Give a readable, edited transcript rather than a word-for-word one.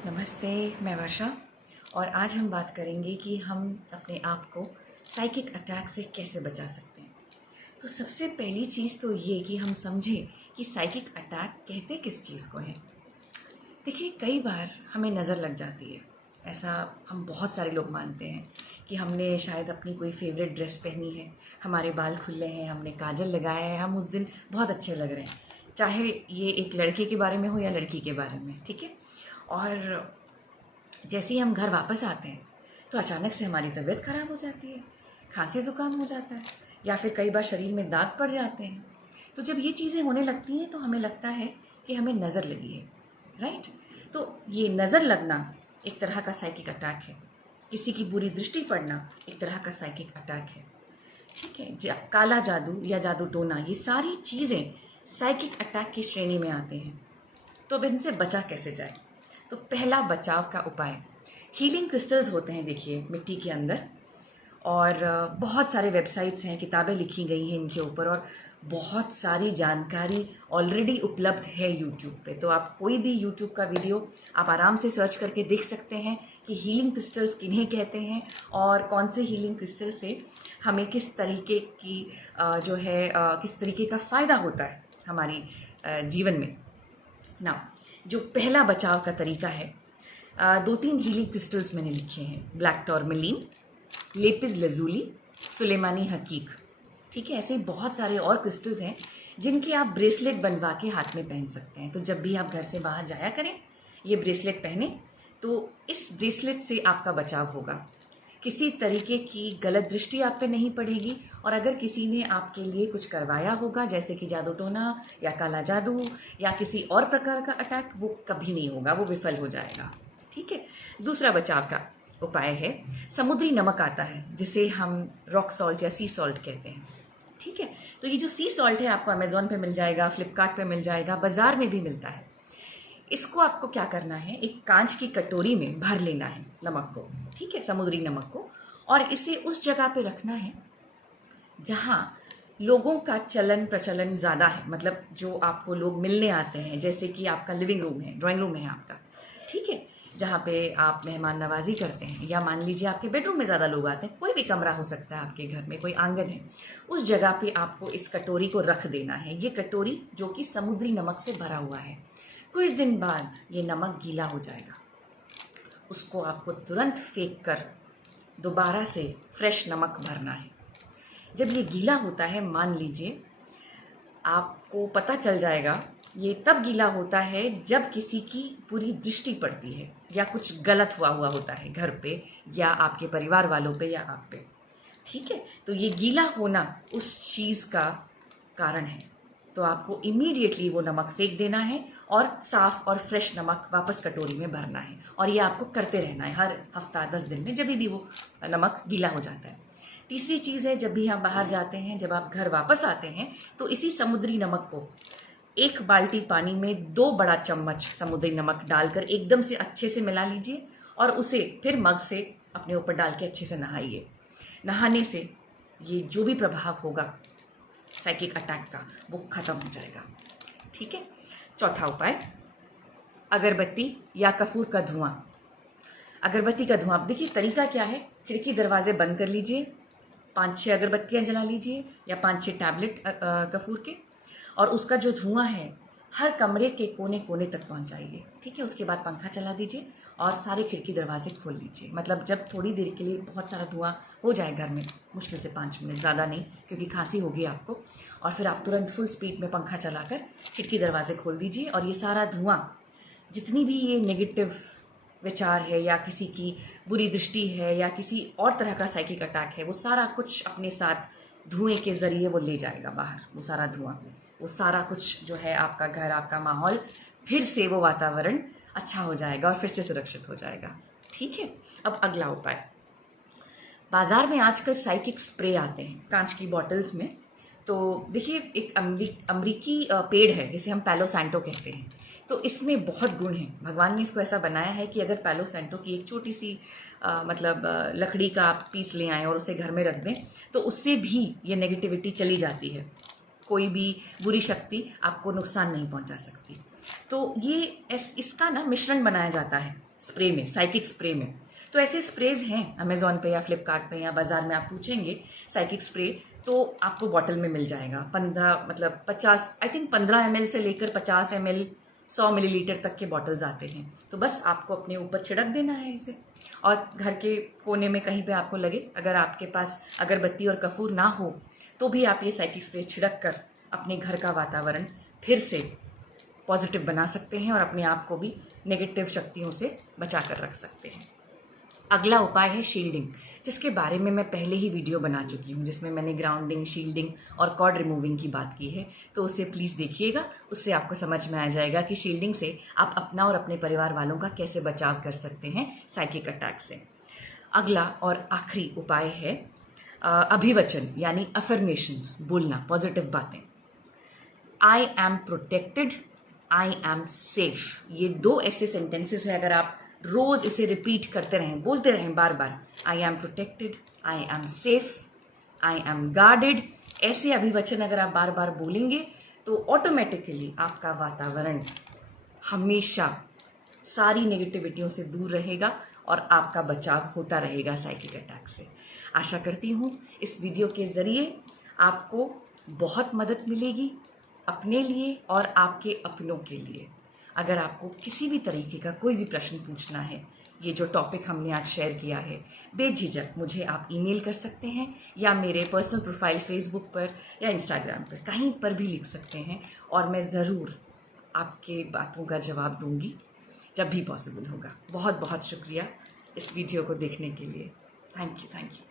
नमस्ते, मैं वर्षा। और आज हम बात करेंगे कि हम अपने आप को साइकिक अटैक से कैसे बचा सकते हैं। तो सबसे पहली चीज़ तो ये कि हम समझें कि साइकिक अटैक कहते किस चीज़ को हैं। देखिए, कई बार हमें नज़र लग जाती है। ऐसा हम बहुत सारे लोग मानते हैं कि हमने शायद अपनी कोई फेवरेट ड्रेस पहनी है, हमारे बाल खुले हैं, हमने काजल लगाया है, हम उस दिन बहुत अच्छे लग रहे हैं, चाहे ये एक लड़के के बारे में हो या लड़की के बारे में, ठीक है। और जैसे ही हम घर वापस आते हैं तो अचानक से हमारी तबीयत ख़राब हो जाती है, खांसी ज़ुकाम हो जाता है, या फिर कई बार शरीर में दाग पड़ जाते हैं। तो जब ये चीज़ें होने लगती हैं तो हमें लगता है कि हमें नज़र लगी है, राइट। तो ये नज़र लगना एक तरह का साइकिक अटैक है। किसी की बुरी दृष्टि पड़ना एक तरह का साइकिक अटैक है, ठीक है। काला जादू या जादू टोना, ये सारी चीज़ें साइकिक अटैक की श्रेणी में आते हैं। तो अब इनसे बचा कैसे जाए। तो पहला बचाव का उपाय, हीलिंग क्रिस्टल्स होते हैं, देखिए, मिट्टी के अंदर। और बहुत सारे वेबसाइट्स हैं, किताबें लिखी गई हैं इनके ऊपर, और बहुत सारी जानकारी ऑलरेडी उपलब्ध है यूट्यूब पे। तो आप कोई भी यूट्यूब का वीडियो आप आराम से सर्च करके देख सकते हैं कि हीलिंग क्रिस्टल्स किन्हें कहते हैं और कौन से हीलिंग क्रिस्टल से हमें किस तरीके की किस तरीके का फ़ायदा होता है हमारी जीवन में ना। जो पहला बचाव का तरीका है, 2-3 हीलिंग क्रिस्टल्स मैंने लिखे हैं, ब्लैक टॉर्मेलिन, लेपिस लजूली, सुलेमानी हकीक, ठीक है। ऐसे ही बहुत सारे और क्रिस्टल्स हैं जिनके आप ब्रेसलेट बनवा के हाथ में पहन सकते हैं। तो जब भी आप घर से बाहर जाया करें, ये ब्रेसलेट पहने, तो इस ब्रेसलेट से आपका बचाव होगा। किसी तरीके की गलत दृष्टि आप पे नहीं पड़ेगी, और अगर किसी ने आपके लिए कुछ करवाया होगा, जैसे कि जादू टोना या काला जादू या किसी और प्रकार का अटैक, वो कभी नहीं होगा, वो विफल हो जाएगा, ठीक है। दूसरा बचाव का उपाय है, समुद्री नमक आता है जिसे हम रॉक सॉल्ट या सी सॉल्ट कहते हैं, ठीक है। तो ये जो सी सॉल्ट है आपको अमेज़ॉन पे मिल जाएगा, फ्लिपकार्ट पे मिल जाएगा, बाज़ार में भी मिलता है। इसको आपको क्या करना है, एक कांच की कटोरी में भर लेना है नमक को, ठीक है, समुद्री नमक को, और इसे उस जगह पे रखना है जहाँ लोगों का चलन प्रचलन ज़्यादा है। मतलब जो आपको लोग मिलने आते हैं, जैसे कि आपका लिविंग रूम है, ड्राइंग रूम है आपका, ठीक है, जहाँ पे आप मेहमान नवाजी करते हैं, या मान लीजिए आपके बेडरूम में ज़्यादा लोग आते हैं, कोई भी कमरा हो सकता है आपके घर में, कोई आंगन है, उस जगह पे आपको इस कटोरी को रख देना है। ये कटोरी जो कि समुद्री नमक से भरा हुआ है। कुछ दिन बाद ये नमक गीला हो जाएगा, उसको आपको तुरंत फेंक कर दोबारा से फ्रेश नमक भरना है। जब ये गीला होता है, मान लीजिए आपको पता चल जाएगा, ये तब गीला होता है जब किसी की बुरी दृष्टि पड़ती है या कुछ गलत हुआ होता है घर पे या आपके परिवार वालों पे या आप पे, ठीक है। तो ये गीला होना उस चीज़ का कारण है। तो आपको इमीडिएटली वो नमक फेंक देना है और साफ़ और फ्रेश नमक वापस कटोरी में भरना है, और ये आपको करते रहना है हर हफ्ता 10 दिन में, जब भी वो नमक गीला हो जाता है। तीसरी चीज़ है, जब भी हम बाहर जाते हैं, जब आप घर वापस आते हैं, तो इसी समुद्री नमक को 1 बाल्टी पानी में 2 बड़ा चम्मच समुद्री नमक डालकर एकदम से अच्छे से मिला लीजिए, और उसे फिर मग से अपने ऊपर डाल के अच्छे से नहाइए। नहाने से ये जो भी प्रभाव होगा साइकिक अटैक का, वो ख़त्म हो जाएगा, ठीक है। चौथा उपाय, अगरबत्ती या कपूर का धुआं। अगरबत्ती का धुआं, देखिए तरीका क्या है, खिड़की दरवाजे बंद कर लीजिए, 5-6 अगरबत्तियाँ जला लीजिए या 5-6 टैबलेट कपूर के, और उसका जो धुआं है हर कमरे के कोने कोने तक पहुंचाइए, ठीक है। उसके बाद पंखा चला दीजिए और सारे खिड़की दरवाजे खोल लीजिए। मतलब जब थोड़ी देर के लिए बहुत सारा धुआं हो जाए घर में, मुश्किल से 5 मिनट, ज़्यादा नहीं, क्योंकि खांसी होगी आपको, और फिर आप तुरंत फुल स्पीड में पंखा चलाकर खिड़की दरवाजे खोल दीजिए, और ये सारा धुआं, जितनी भी ये नेगेटिव विचार है या किसी की बुरी दृष्टि है या किसी और तरह का साइकिक अटैक है, वो सारा कुछ अपने साथ धुएं के ज़रिए वो ले जाएगा बाहर। वो सारा धुआं, वो सारा कुछ जो है, आपका घर, आपका माहौल, फिर से वो वातावरण अच्छा हो जाएगा और फिर से सुरक्षित हो जाएगा, ठीक है। अब अगला उपाय, बाज़ार में आजकल साइकिक स्प्रे आते हैं कांच की बॉटल्स में। तो देखिए, एक अमरीकी पेड़ है जिसे हम पैलो सैंटो कहते हैं। तो इसमें बहुत गुण हैं। भगवान ने इसको ऐसा बनाया है कि अगर पैलो सैंटो की एक छोटी सी लकड़ी का आप पीस ले आएँ और उसे घर में रख दें, तो उससे भी ये नेगेटिविटी चली जाती है। कोई भी बुरी शक्ति आपको नुकसान नहीं पहुंचा सकती। तो ये इसका ना मिश्रण बनाया जाता है स्प्रे में, साइकिक स्प्रे में। तो ऐसे स्प्रेज हैं अमेज़ॉन पे या फ्लिपकार्ट पे या बाज़ार में, आप पूछेंगे साइकिक स्प्रे तो आपको बॉटल में मिल जाएगा। 15 मतलब 50, आई थिंक 15 ml से लेकर 50 ml 100 मिलीलीटर तक के बॉटल्स आते हैं। तो बस आपको अपने ऊपर छिड़क देना है इसे, और घर के कोने में कहीं पे आपको लगे, अगर आपके पास अगरबत्ती और कपूर ना हो तो भी आप ये साइकिक स्प्रे छिड़क कर अपने घर का वातावरण फिर से पॉजिटिव बना सकते हैं और अपने आप को भी नेगेटिव शक्तियों से बचा कर रख सकते हैं। अगला उपाय है शील्डिंग, जिसके बारे में मैं पहले ही वीडियो बना चुकी हूँ, जिसमें मैंने ग्राउंडिंग, शील्डिंग और कॉर्ड रिमूविंग की बात की है। तो उसे प्लीज़ देखिएगा, उससे आपको समझ में आ जाएगा कि शील्डिंग से आप अपना और अपने परिवार वालों का कैसे बचाव कर सकते हैं साइकिक अटैक से। अगला और आखिरी उपाय है अभिवचन, यानी अफर्मेशंस बोलना, पॉजिटिव बातें। आई am protected, I am safe, ये 2 ऐसे सेंटेंसेस हैं, अगर आप रोज इसे रिपीट करते रहें, बोलते रहें बार बार, I am protected, I am safe, I am guarded, ऐसे अभिवचन अगर आप बार बार बोलेंगे तो ऑटोमेटिकली आपका वातावरण हमेशा सारी नेगेटिविटियों से दूर रहेगा और आपका बचाव होता रहेगा साइकिक अटैक से। आशा करती हूँ इस वीडियो के ज़रिए आपको बहुत मदद मिलेगी अपने लिए और आपके अपनों के लिए। अगर आपको किसी भी तरीके का कोई भी प्रश्न पूछना है, ये जो टॉपिक हमने आज शेयर किया है, बेझिझक मुझे आप ईमेल कर सकते हैं या मेरे पर्सनल प्रोफाइल फेसबुक पर या इंस्टाग्राम पर, कहीं पर भी लिख सकते हैं, और मैं ज़रूर आपके बातों का जवाब दूंगी जब भी पॉसिबल होगा। बहुत बहुत शुक्रिया इस वीडियो को देखने के लिए। Thank you.